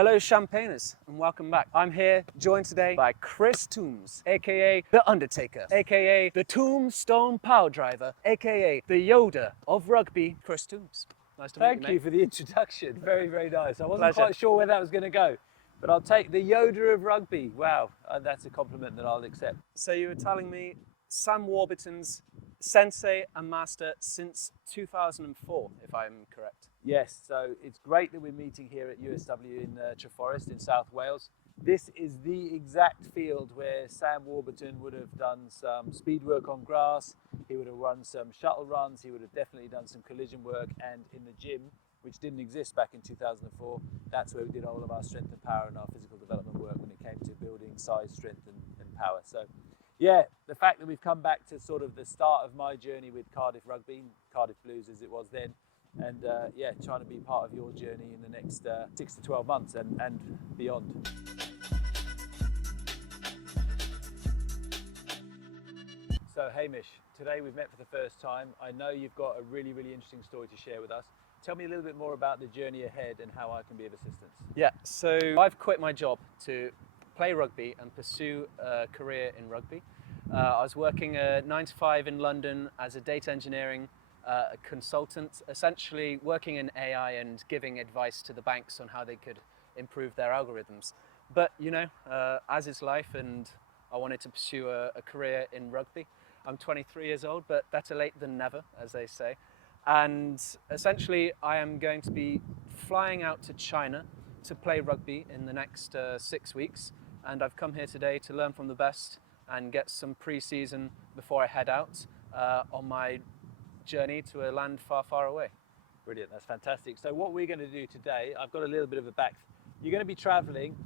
Hello Champagners and welcome back. I'm here joined today by Chris Toombs, aka The Undertaker, aka the Tombstone Power Driver, aka the Yoda of rugby, Chris Toombs. Nice to meet you, mate. Thank you for the introduction. Very, very nice. I wasn't Pleasure. quite sure where that was going to go, but I'll take the Yoda of rugby. Wow, that's a compliment that I'll accept. So you were telling me Sam Warburton's sensei and master since 2004, if I'm correct. Yes, so it's great that we're meeting here at USW in Treforest in South Wales. This is the exact field where Sam Warburton would have done some speed work on grass, he would have run some shuttle runs, he would have definitely done some collision work, and in the gym, which didn't exist back in 2004, that's where we did all of our strength and power and our physical development work when it came to building size, strength and power. So yeah, the fact that we've come back to sort of the start of my journey with Cardiff Rugby, Cardiff Blues as it was then, and yeah, trying to be part of your journey in the next 6 to 12 months and beyond. So hey Mish, today we've met for the first time. I know you've got a really, really interesting story to share with us. Tell me a little bit more about the journey ahead and how I can be of assistance. Yeah, so I've quit my job to play rugby and pursue a career in rugby. I was working 9 to 5 in London as a data engineering consultant, essentially working in AI and giving advice to the banks on how they could improve their algorithms. But you know, as is life, and I wanted to pursue a career in rugby. I'm 23 years old, but better late than never, as they say. And essentially, I am going to be flying out to China to play rugby in the next 6 weeks. And I've come here today to learn from the best and get some pre-season before I head out on my journey to a land far, far away. Brilliant, that's fantastic. So what we're going to do today, I've got a little bit of a you're going to be traveling,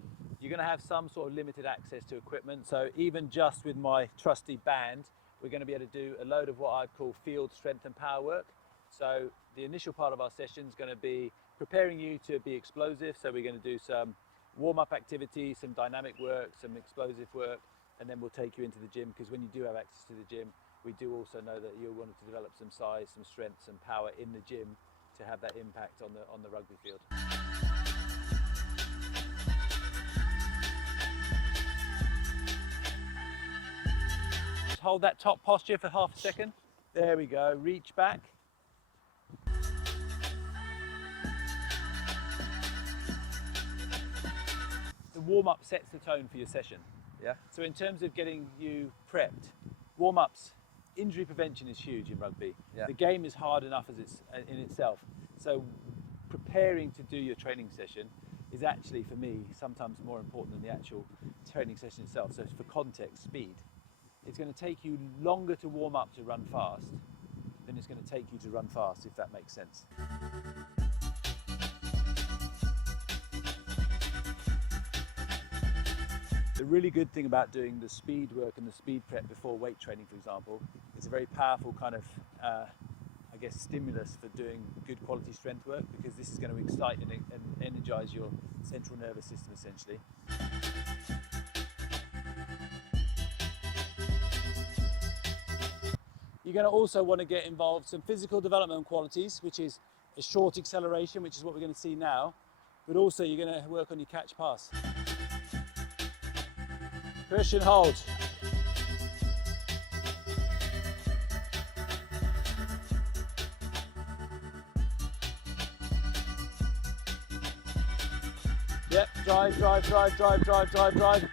you're going to have some sort of limited access to equipment. So even just with my trusty band, we're going to be able to do a load of what I call field strength and power work. So the initial part of our session is going to be preparing you to be explosive. So we're going to do some warm-up activities, some dynamic work, some explosive work, and then we'll take you into the gym, because when you do have access to the gym, we do also know that you'll want to develop some size, some strength, some power in the gym to have that impact on the rugby field. Just hold that top posture for half a second. There we go, reach back. The warm-up sets the tone for your session. Yeah. So in terms of getting you prepped, warm-ups, injury prevention is huge in rugby. Yeah. The game is hard enough as it's in itself. So preparing to do your training session is actually, for me, sometimes more important than the actual training session itself. So for context, speed. It's going to take you longer to warm up to run fast than it's going to take you to run fast, if that makes sense. The really good thing about doing the speed work and the speed prep before weight training, for example, is a very powerful kind of, I guess, stimulus for doing good quality strength work, because this is going to excite and energize your central nervous system, essentially. You're going to also want to get involved some physical development qualities, which is a short acceleration, which is what we're going to see now, but also you're going to work on your catch pass. Push and hold. Yep, drive, drive, drive, drive, drive, drive, drive.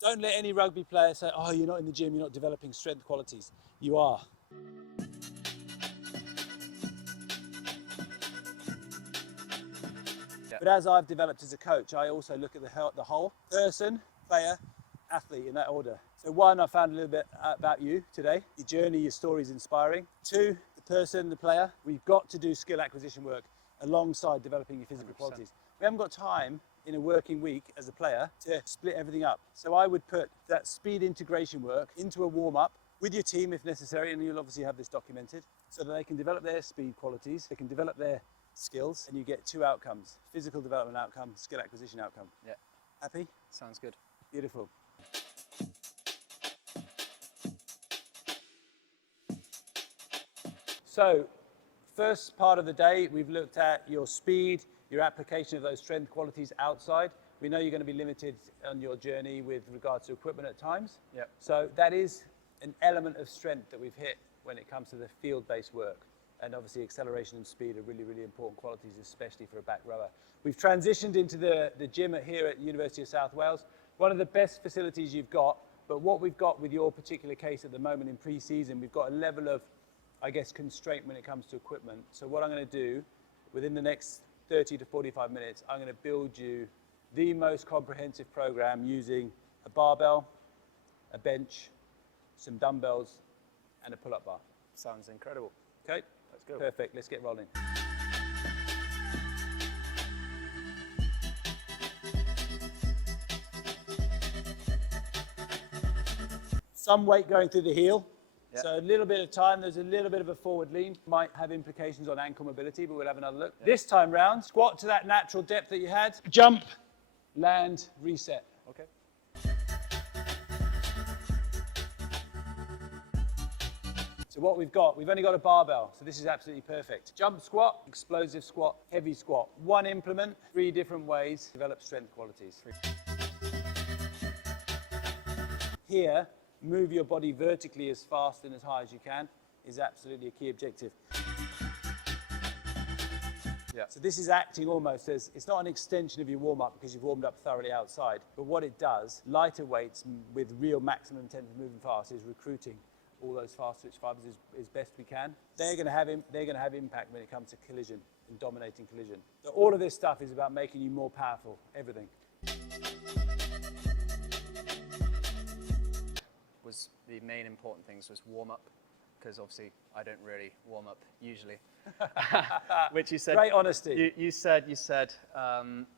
Don't let any rugby player say, oh, you're not in the gym, you're not developing strength qualities. You are. Yeah. But as I've developed as a coach, I also look at the whole person, player, athlete in that order. So one, I found a little bit about you today. Your journey, your story is inspiring. Two, the person, the player. We've got to do skill acquisition work alongside developing your physical 100%. qualities. We haven't got time in a working week as a player to split everything up. So I would put that speed integration work into a warm-up with your team if necessary, and you'll obviously have this documented, so that they can develop their speed qualities, they can develop their skills, and you get two outcomes: physical development outcome, skill acquisition outcome. Yeah. Happy? Sounds good. Beautiful. So, first part of the day, we've looked at your speed, your application of those strength qualities outside. We know you're going to be limited on your journey with regards to equipment at times. Yep. So that is an element of strength that we've hit when it comes to the field-based work. And obviously acceleration and speed are really, really important qualities, especially for a back rower. We've transitioned into the gym here at University of South Wales. One of the best facilities you've got, but what we've got with your particular case at the moment in pre-season, we've got a level of, I guess, constraint when it comes to equipment. So what I'm going to do, within the next 30 to 45 minutes, I'm going to build you the most comprehensive program using a barbell, a bench, some dumbbells, and a pull-up bar. Sounds incredible. Okay? Let's go. Perfect. Let's get rolling. Some weight going through the heel. Yep. So a little bit of time, there's a little bit of a forward lean. Might have implications on ankle mobility, but we'll have another look. Yep. This time round, squat to that natural depth that you had. Jump, land, reset. Okay. So what we've got, we've only got a barbell, so this is absolutely perfect. Jump squat, explosive squat, heavy squat. One implement, 3 different ways to develop strength qualities. Here, move your body vertically as fast and as high as you can is absolutely a key objective. Yeah. So this is acting almost as, it's not an extension of your warm-up because you've warmed up thoroughly outside, but what it does, lighter weights with real maximum intent of moving fast is recruiting all those fast twitch fibers as best we can. They're going to have impact when it comes to collision and dominating collision. So all of this stuff is about making you more powerful, everything. Was the main important things was warm up, because obviously I don't really warm up usually. Which you said. Great honesty. You said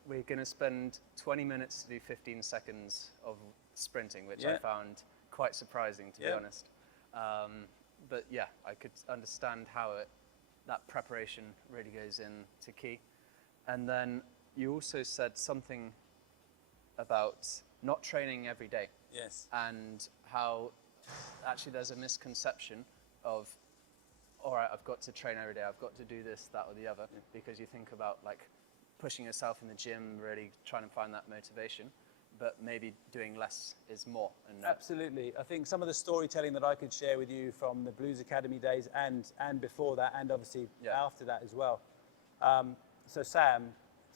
we're going to spend 20 minutes to do 15 seconds of sprinting, which I found quite surprising, to be honest. But yeah, I could understand how that preparation really goes into key. And then you also said something about not training every day. Yes. And how actually there's a misconception of, all right, I've got to train every day, I've got to do this, that, or the other, because you think about like pushing yourself in the gym, really trying to find that motivation, but maybe doing less is more. And absolutely. I think some of the storytelling that I could share with you from the Blues Academy days and before that, and obviously after that as well. So Sam,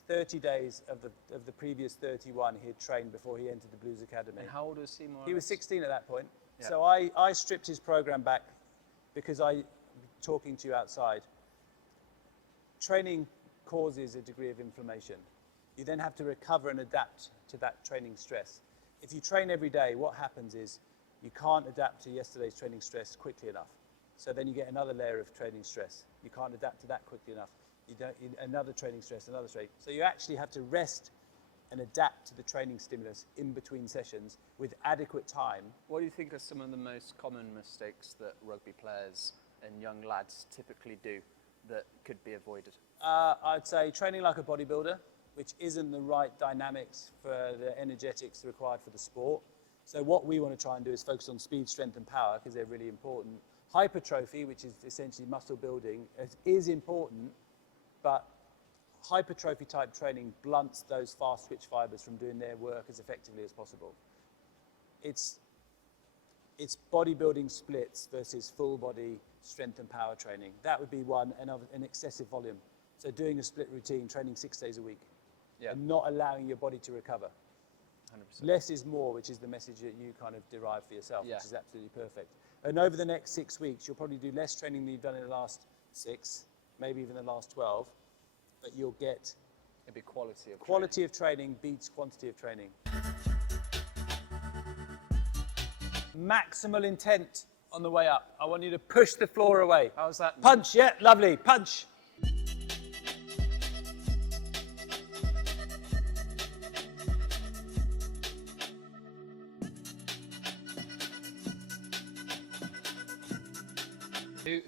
30 days of the previous 31 he had trained before he entered the Blues Academy. And how old was he more? He was 16 at that point. Yeah. So I stripped his program back because talking to you outside, training causes a degree of inflammation. You then have to recover and adapt to that training stress. If you train every day, what happens is you can't adapt to yesterday's training stress quickly enough. So then you get another layer of training stress. You can't adapt to that quickly enough. Another training stress, another training. So you actually have to rest and adapt to the training stimulus in between sessions with adequate time. What do you think are some of the most common mistakes that rugby players and young lads typically do that could be avoided? I'd say training like a bodybuilder, which isn't the right dynamics for the energetics required for the sport. So what we want to try and do is focus on speed, strength and power because they're really important. Hypertrophy, which is essentially muscle building, is important, but hypertrophy type training blunts those fast twitch fibers from doing their work as effectively as possible. It's bodybuilding splits versus full body strength and power training. That would be one, and an excessive volume. So doing a split routine, training 6 days a week, and not allowing your body to recover. 100%. Less is more, which is the message that you kind of derive for yourself, which is absolutely perfect. And over the next 6 weeks, you'll probably do less training than you've done in the last 6, maybe even the last 12, but you'll get It'd be quality of training beats quantity of training. Maximal intent on the way up. I want you to push the floor away. How's that? Punch, yeah, lovely, punch.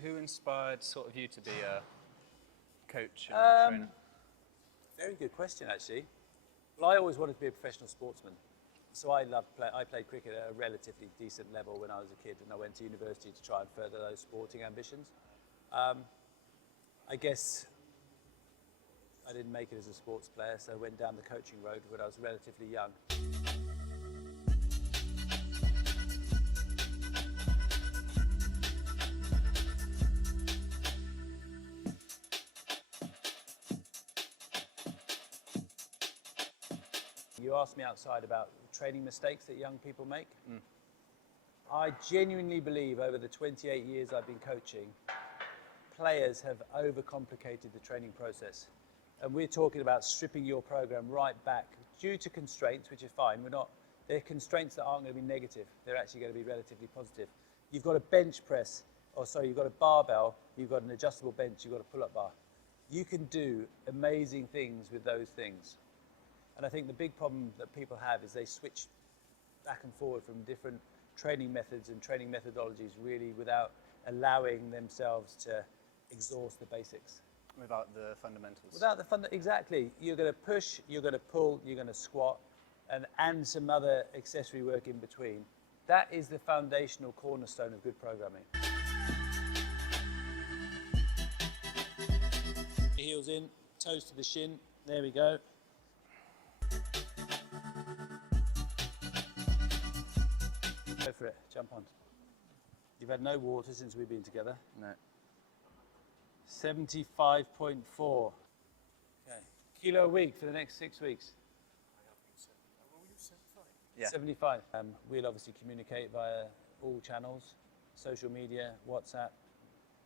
Who inspired sort of you to be a coach and a trainer? Very good question, actually. Well, I always wanted to be a professional sportsman. So I played cricket at a relatively decent level when I was a kid, and I went to university to try and further those sporting ambitions. I guess I didn't make it as a sports player, so I went down the coaching road when I was relatively young. You asked me outside about training mistakes that young people make. I genuinely believe over the 28 years I've been coaching, players have overcomplicated the training process. And we're talking about stripping your program right back due to constraints, which are fine. They're constraints that aren't going to be negative. They're actually going to be relatively positive. You've got a bench press, you've got a barbell, you've got an adjustable bench, you've got a pull-up bar. You can do amazing things with those things. And I think the big problem that people have is they switch back and forward from different training methods and training methodologies really without allowing themselves to exhaust the basics. Without the fundamentals. Exactly. You're going to push, you're going to pull, you're going to squat, and some other accessory work in between. That is the foundational cornerstone of good programming. Heels in, toes to the shin. There we go. Go for it, jump on. You've had no water since we've been together. No. 75.4. Okay. Kilo a week for the next 6 weeks. Yeah. 75. We'll obviously communicate via all channels, social media, WhatsApp,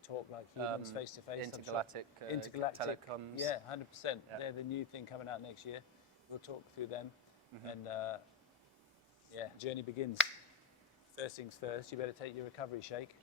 talk like humans, face to face. Intergalactic telecoms. Yeah, 100%. Yeah. They're the new thing coming out next year. We'll talk through them, and yeah, journey begins. First things first, you better take your recovery shake.